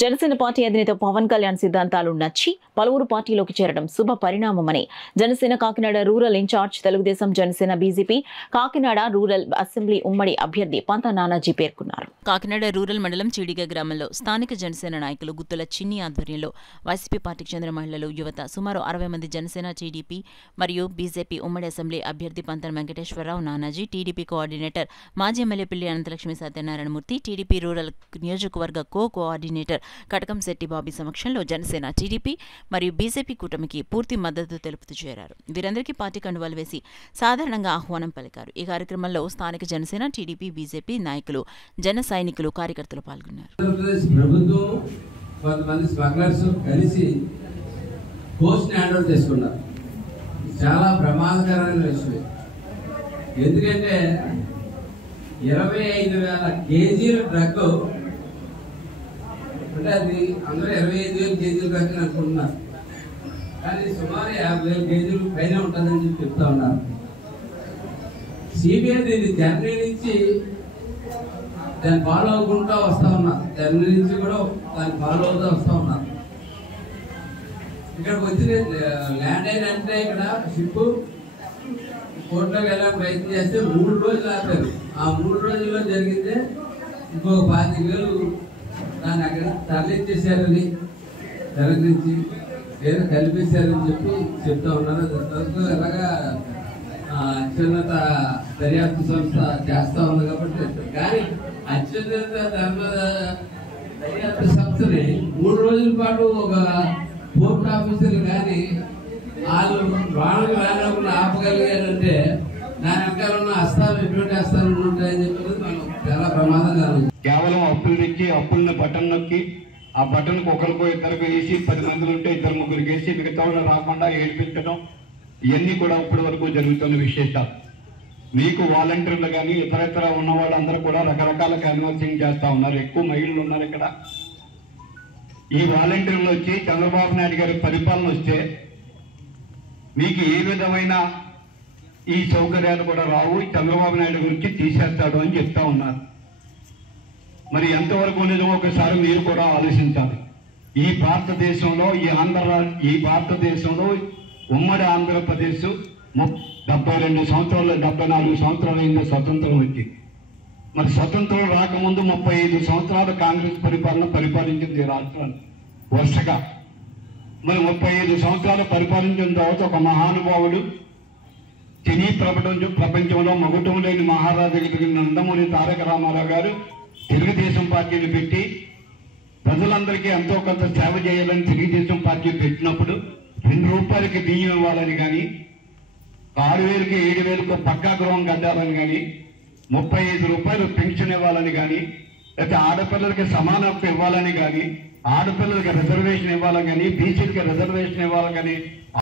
Janasena party అధినేత పవన్ కళ్యాణ్ సిద్ధాంతాలు నచ్చి పలువురు పార్టీలోకి చేరడం శుభ పరిణామమని Janasena Kakinada rural incharge Telugu Desam Janasena BJP Kakinada rural assembly ఉమ్మడి అభ్యర్థి పంత నానాజీ పేర్కొన్నారు. కాకినాడ రూరల్ మండలం చీడిగ గ్రామంలో స్థానిక జనసేన నాయకులు గుత్తుల చిన్ని ఆధ్వర్యంలో వైసీపీ పార్టీకి చెందిన మహిళలు, యువత సుమారు 60 మంది జనసేన, టీడీపీ మరియు బీజేపీ ఉమ్మడి అసెంబ్లీ అభ్యర్థి పంత వెంకటేశ్వరరావు నానాజీ, టీడీపీ కోఆర్డినేటర్ మాజీ ఎమ్మెల్యే పిల్లి అనంతలక్ష్మి సత్యనారాయణమూర్తి, టీడీపీ రూరల్ నియోజకవర్గ కోఆర్డినేటర్ కటకంశెట్టి బాబీ సమక్షంలో జనసేన, టీడీపీ మరియు బీజేపీ కూటమికి పూర్తి మద్దతు తెలుపుతూ చేరారు. వీరందరికీ పార్టీ కండువాలు వేసి సాధారణంగా ఆహ్వానం పలికారు. ఈ కార్యక్రమంలో స్థానిక జనసేన, టీడీపీ, బీజేపీ నాయకులు, జన సైనికులు, కార్యకర్తలు పాల్గొన్నారు. చాలా ప్రమాదకరమైన విషయం. ఎందుకంటే 25,000 కేజీల డ్రగ్ అంటే అది అందరూ 25,000 కేజీల డ్రగ్ అనుకుంటున్నారు, కానీ సుమారు 50,000 కేజీలు పైన ఉంటుందని చెప్పి చెప్తా ఉన్నారు. సిబిఐ దీన్ని జర్మనీ నుంచి దాన్ని ఫాలో అవ్వకుండా వస్తా ఉన్నారు. జర్మనీ నుంచి కూడా దాన్ని ఫాలో అవుతూ వస్తా ఉన్నారు. ఇక్కడికి వచ్చి ల్యాండ్ అయినంటే ఇక్కడ షిప్ కోర్టులోకి వెళ్ళడానికి ప్రయత్నం చేస్తే 3 రోజులు ఆపారు. ఆ 3 రోజుల్లో జరిగితే ఇంకో 25,000 దాన్ని అక్కడ తరలించేశారని, తరలించి లేదా కలిపేశారని చెప్పి చెప్తా ఉన్నారు. దాంతో ఎలాగా అత్యున్నత దర్యాప్తు సంస్థ చేస్తా ఉంది కాబట్టి, కానీ అత్యున్నత దర్యాప్తు సంస్థని 3 రోజుల పాటు ఒక కోర్టు ఆఫీసర్లు కానీ వాళ్ళు వాళ్ళకి రానప్పుడు ఆపగలిగారంటే దాని వెనకాల ఉన్న అస్తాలు ఎటువంటి అస్తాలు ఉంటాయని చెప్పేది మనం చాలా ప్రమాదంగా ఉంది. కేవలం అప్పులు తెచ్చి అప్పులను బటన్ నొక్కి ఆ బటన్కి ఒకరికో ఇద్దరికి వేసి 10 మందిలు ఉంటే 2-3 వేసి మిగతా వాళ్ళు రాకుండా ఏడిపించడం, ఇవన్నీ కూడా ఇప్పటి వరకు జరుగుతున్న విశేషాలు. మీకు వాలంటీర్లు కానీ ఇతర ఉన్న వాళ్ళందరూ కూడా రకరకాల క్యాన్వాసింగ్ చేస్తా ఉన్నారు. ఎక్కువ మహిళలు ఉన్నారు ఇక్కడ. ఈ వాలంటీర్లు వచ్చి చంద్రబాబు నాయుడు గారి పరిపాలన వస్తే మీకు ఏ విధమైన ఈ సౌకర్యాలు కూడా రావు, చంద్రబాబు నాయుడు గురించి తీసేస్తాడు అని చెప్తా ఉన్నారు. మరి ఎంతవరకు నిజమో ఒకసారి మీరు కూడా ఆలోచించాలి. ఈ భారతదేశంలో ఈ భారతదేశంలో ఉమ్మడి ఆంధ్రప్రదేశ్ 72 సంవత్సరాలు 74 సంవత్సరాలు అయింది స్వతంత్రం వచ్చి. మరి స్వతంత్రం రాకముందు 35 సంవత్సరాలు కాంగ్రెస్ పరిపాలించింది రాష్ట్రాన్ని వరుసగా. మరి 35 సంవత్సరాలు పరిపాలించిన తర్వాత ఒక మహానుభావుడు, సినీ ప్రపంచంలో మగుటం లేని మహారాజు నందమూరి తారక రామారావు గారు తెలుగుదేశం పార్టీని పెట్టి ప్రజలందరికీ ఎంతో కొంత సేవ చేయాలని తెలుగుదేశం పార్టీ పెట్టినప్పుడు 2 రూపాయలకి బియ్యం ఇవ్వాలని కానీ, 6,000కి 7,000కు పక్కా గృహం కట్టాలని కానీ, 35 రూపాయలు పెన్షన్ ఇవ్వాలని కానీ, లేకపోతే ఆడపిల్లలకి సమాన హక్కు ఇవ్వాలని కానీ, ఆడపిల్లలకి రిజర్వేషన్ ఇవ్వాలని కానీ, బీసీలకి రిజర్వేషన్ ఇవ్వాలని కానీ